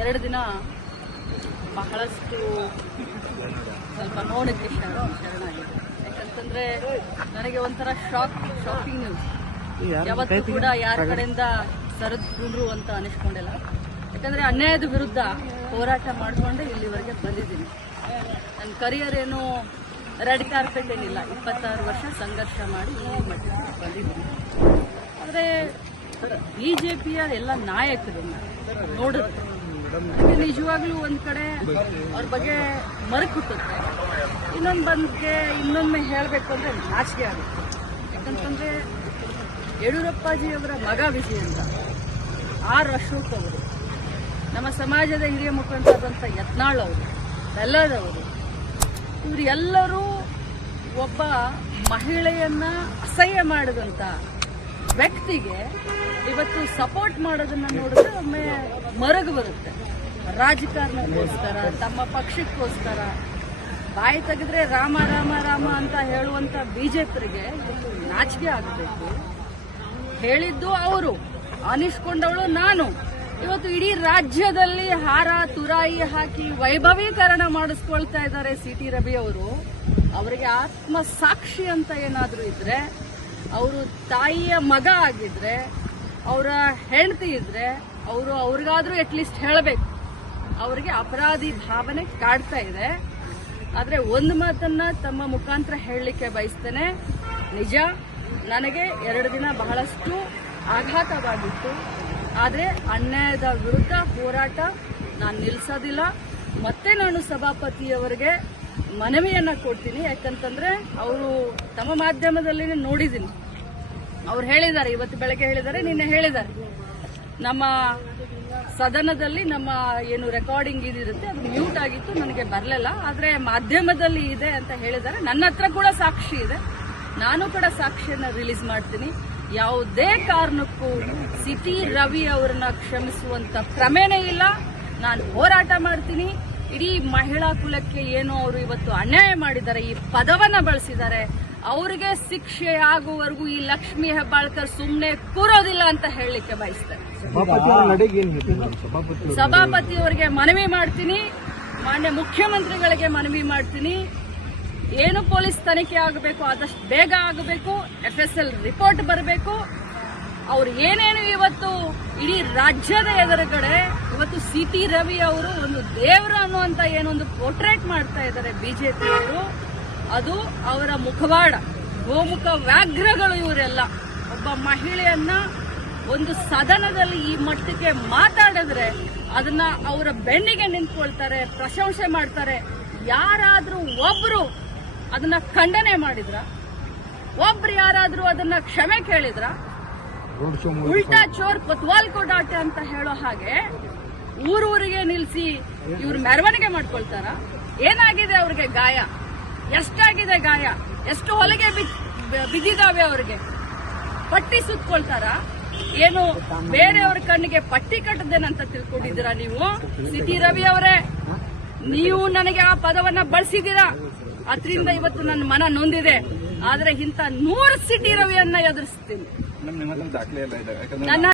ಎರಡು ದಿನ ಬಹಳಷ್ಟು ಸ್ವಲ್ಪ ನೋಡಕ್ಕೆ ಶರಣಾಗಿದೆ. ಯಾಕಂತಂದ್ರೆ ನನಗೆ ಒಂಥರ ಶಾಕಿಂಗ್ ನ್ಯೂಸ್. ಯಾವತ್ತೂ ಕೂಡ ಯಾರ ಕಡೆಯಿಂದ ಸರಿದ್ರು ಅಂತ ಅನಿಸ್ಕೊಂಡಿಲ್ಲ. ಯಾಕಂದ್ರೆ ಅನ್ಯಾಯದ ವಿರುದ್ಧ ಹೋರಾಟ ಮಾಡಿಕೊಂಡೆ ಇಲ್ಲಿವರೆಗೆ ಬಂದಿದ್ದೀನಿ. ನನ್ನ ಕರಿಯರ್ ಏನು ರೆಡ್ ಕಾರ್ಪೆಟ್ ಏನಿಲ್ಲ. 26 ವರ್ಷ ಸಂಘರ್ಷ ಮಾಡಿ ಈ ಮಟ್ಟಕ್ಕೆ ಬಂದಿದ್ದೀನಿ. ಆದರೆ ಬಿಜೆಪಿಯ ಎಲ್ಲ ನಾಯಕರನ್ನ ನೋಡಿದ್ರೆ ನನಗೆ ನಿಜವಾಗ್ಲೂ ಒಂದ್ ಕಡೆ ಅವ್ರ ಬಗ್ಗೆ ಮರುಕುಟ್ಟುತ್ತೆ. ಇನ್ನೊಮ್ಮೆ ಹೇಳಬೇಕು ಅಂದ್ರೆ ನಾಚಿಕೆ ಆಗುತ್ತೆ. ಯಾಕಂತಂದ್ರೆ ಯಡಿಯೂರಪ್ಪಾಜಿಯವರ ಮಗ ವಿಜಯ್ ಅಂತ, ಆರ್ ಅಶೋಕ್ ಅವರು, ನಮ್ಮ ಸಮಾಜದ ಹಿರಿಯ ಮುಖಂಡರಾದಂಥ ಯತ್ನಾಳ್ ಅವರು, ಬೆಲ್ಲದವರು, ಇವರು ಎಲ್ಲರೂ ಒಬ್ಬ ಮಹಿಳೆಯನ್ನ ಅಸಹ್ಯ ಮಾಡಿದಂತ ವ್ಯಕ್ತಿಗೆ ಇವತ್ತು ಸಪೋರ್ಟ್ ಮಾಡೋದನ್ನ ನೋಡಿದ್ರೆ ಒಮ್ಮೆ ಮರಗು ಬರುತ್ತೆ. ರಾಜಕಾರಣಕ್ಕೋಸ್ಕರ, ತಮ್ಮ ಪಕ್ಷಕ್ಕೋಸ್ಕರ ಬಾಯಿ ತೆಗೆದ್ರೆ ರಾಮ ರಾಮ ರಾಮ ಅಂತ ಹೇಳುವಂತ ಬಿಜೆಪಿಗೆ ನಾಚಿಕೆ ಆಗಬೇಕು. ಹೇಳಿದ್ದು ಅವರು, ಅನಿಸ್ಕೊಂಡವಳು ನಾನು. ಇವತ್ತು ಇಡೀ ರಾಜ್ಯದಲ್ಲಿ ಹಾರ ತುರಾಯಿ ಹಾಕಿ ವೈಭವೀಕರಣ ಮಾಡಿಸ್ಕೊಳ್ತಾ ಇದ್ದಾರೆ ಸಿ.ಟಿ. ರವಿ ಅವರು. ಅವರಿಗೆ ಆತ್ಮ ಸಾಕ್ಷಿ ಅಂತ ಏನಾದ್ರೂ ಇದ್ರೆ, ಅವರು ತಾಯಿಯ ಮಗ ಆಗಿದ್ರೆ, ಅವರ ಹೆಂಡತಿ ಇದ್ರೆ, ಅವ್ರಿಗಾದ್ರೂ ಅಟ್ಲೀಸ್ಟ್ ಹೇಳಬೇಕು. ಅವರಿಗೆ ಅಪರಾಧಿ ಭಾವನೆ ಕಾಡ್ತಾ ಇದೆ. ಆದ್ರೆ ಒಂದು ಮಾತನ್ನ ತಮ್ಮ ಮುಖಾಂತರ ಹೇಳಲಿಕ್ಕೆ ಬಯಸ್ತೇನೆ. ನಿಜ, ನನಗೆ 2 ದಿನ ಬಹಳಷ್ಟು ಆಘಾತವಾಗಿತ್ತು. ಆದರೆ ಅನ್ಯಾಯದ ವಿರುದ್ಧ ಹೋರಾಟ ನಾನು ನಿಲ್ಲಿಸೋದಿಲ್ಲ. ಮತ್ತೆ ನಾನು ಸಭಾಪತಿಯವರಿಗೆ ಮನವಿಯನ್ನ ಕೊಡ್ತೀನಿ. ಯಾಕಂತಂದ್ರೆ ಅವರು ತಮ್ಮ ಮಾಧ್ಯಮದಲ್ಲಿ ನೋಡಿದ್ದೀನಿ, ಅವ್ರು ಹೇಳಿದ್ದಾರೆ, ಇವತ್ತು ಬೆಳಗ್ಗೆ ಹೇಳಿದ್ದಾರೆ, ನಿನ್ನೆ ಹೇಳಿದ್ದಾರೆ, ನಮ್ಮ ಸದನದಲ್ಲಿ ನಮ್ಮ ಏನು ರೆಕಾರ್ಡಿಂಗ್ ಇದಿರುತ್ತೆ ಅದು ಮ್ಯೂಟ್ ಆಗಿತ್ತು, ನನಗೆ ಬರಲಿಲ್ಲ, ಆದರೆ ಮಾಧ್ಯಮದಲ್ಲಿ ಇದೆ ಅಂತ ಹೇಳಿದ್ದಾರೆ. ನನ್ನ ಹತ್ರ ಕೂಡ ಸಾಕ್ಷಿ ಇದೆ. ನಾನು ಕೂಡ ಸಾಕ್ಷಿಯನ್ನ ರಿಲೀಸ್ ಮಾಡ್ತೀನಿ. ಯಾವುದೇ ಕಾರಣಕ್ಕೂ ಸಿ.ಟಿ. ರವಿ ಅವರನ್ನ ಕ್ಷಮಿಸುವಂತ ಕ್ರಮೇನೇ ಇಲ್ಲ. ನಾನು ಹೋರಾಟ ಮಾಡ್ತೀನಿ. ಇಡೀ ಮಹಿಳಾ ಕುಲಕ್ಕೆ ಏನು ಅವರು ಇವತ್ತು ಅನ್ಯಾಯ ಮಾಡಿದ್ದಾರೆ, ಈ ಪದವನ್ನ ಬಳಸಿದ್ದಾರೆ, ಅವರಿಗೆ ಶಿಕ್ಷೆ ಆಗುವವರೆಗೂ ಈ ಲಕ್ಷ್ಮೀ ಹೆಬ್ಬಾಳ್ಕರ್ ಸುಮ್ಮನೆ ಕೂರೋದಿಲ್ಲ ಅಂತ ಹೇಳಲಿಕ್ಕೆ ಬಯಸ್ತಾರೆ. ಸಭಾಪತಿಯವರಿಗೆ ಮನವಿ ಮಾಡ್ತೀನಿ, ಮಾನ್ಯ ಮುಖ್ಯಮಂತ್ರಿಗಳಿಗೆ ಮನವಿ ಮಾಡ್ತೀನಿ. ಏನು ಪೊಲೀಸ್ ತನಿಖೆ ಆಗಬೇಕು ಆದಷ್ಟು ಬೇಗ ಆಗಬೇಕು. FSL ರಿಪೋರ್ಟ್ ಬರಬೇಕು. ಅವ್ರು ಏನೇನು ಇವತ್ತು ಇಡೀ ರಾಜ್ಯದ ಎದುರುಗಡೆ ಇವತ್ತು ಸಿ.ಟಿ. ರವಿ ಅವರು ಒಂದು ದೇವರು ಅನ್ನುವಂತ ಏನೊಂದು ಪೋರ್ಟ್ರೇಟ್ ಮಾಡ್ತಾ ಇದ್ದಾರೆ ಬಿಜೆಪಿಯವರು, ಅದು ಅವರ ಮುಖವಾಡ, ಗೋಮುಖ ವ್ಯಾಘ್ರಗಳು ಇವರೆಲ್ಲ. ಒಬ್ಬ ಮಹಿಳೆಯನ್ನ ಒಂದು ಸದನದಲ್ಲಿ ಈ ಮಟ್ಟಕ್ಕೆ ಮಾತಾಡಿದ್ರೆ ಅದನ್ನ ಅವರ ಬೆನ್ನಿಗೆ ನಿಂತ್ಕೊಳ್ತಾರೆ, ಪ್ರಶಂಸೆ ಮಾಡ್ತಾರೆ. ಯಾರಾದ್ರೂ ಒಬ್ರು ಅದನ್ನ ಖಂಡನೆ ಮಾಡಿದ್ರ? ಒಬ್ರು ಯಾರಾದ್ರೂ ಅದನ್ನ ಕ್ಷಮೆ ಕೇಳಿದ್ರ? ಉಲ್ಟಾ ಚೋರ್ ಕೊತ್ವಾಲ್ ಕೋ ಡಾಟೆ ಅಂತ ಹೇಳೋ ಹಾಗೆ ಊರೂರಿಗೆ ನಿಲ್ಸಿ ಇವ್ರು ಮೆರವಣಿಗೆ ಮಾಡ್ಕೊಳ್ತಾರ? ಏನಾಗಿದೆ ಅವ್ರಿಗೆ ಗಾಯ? ಎಷ್ಟಾಗಿದೆ ಗಾಯ? ಎಷ್ಟು ಹೊಲಿಗೆ ಬಿದ್ದಿದಾವೆ ಅವ್ರಿಗೆ? ಪಟ್ಟಿ ಸುತ್ಕೊಳ್ತಾರ? ಏನು ಬೇರೆಯವ್ರ ಕಣ್ಣಿಗೆ ಪಟ್ಟಿ ಕಟ್ಟದೇನಂತ ತಿಳ್ಕೊಂಡಿದ್ದೀರಾ ನೀವು? ಸಿ.ಟಿ. ರವಿ ಅವರೇ, ನೀವು ನನಗೆ ಆ ಪದವನ್ನ ಬಳಸಿದ್ದೀರಾ, ಅದರಿಂದ ಇವತ್ತು ನನ್ನ ಮನ ನೊಂದಿದೆ. ಆದ್ರೆ ಇಂಥ 100 ಸಿ.ಟಿ. ರವಿಯನ್ನ ಎದುರಿಸ್ತೀನಿ. ನನ್ನ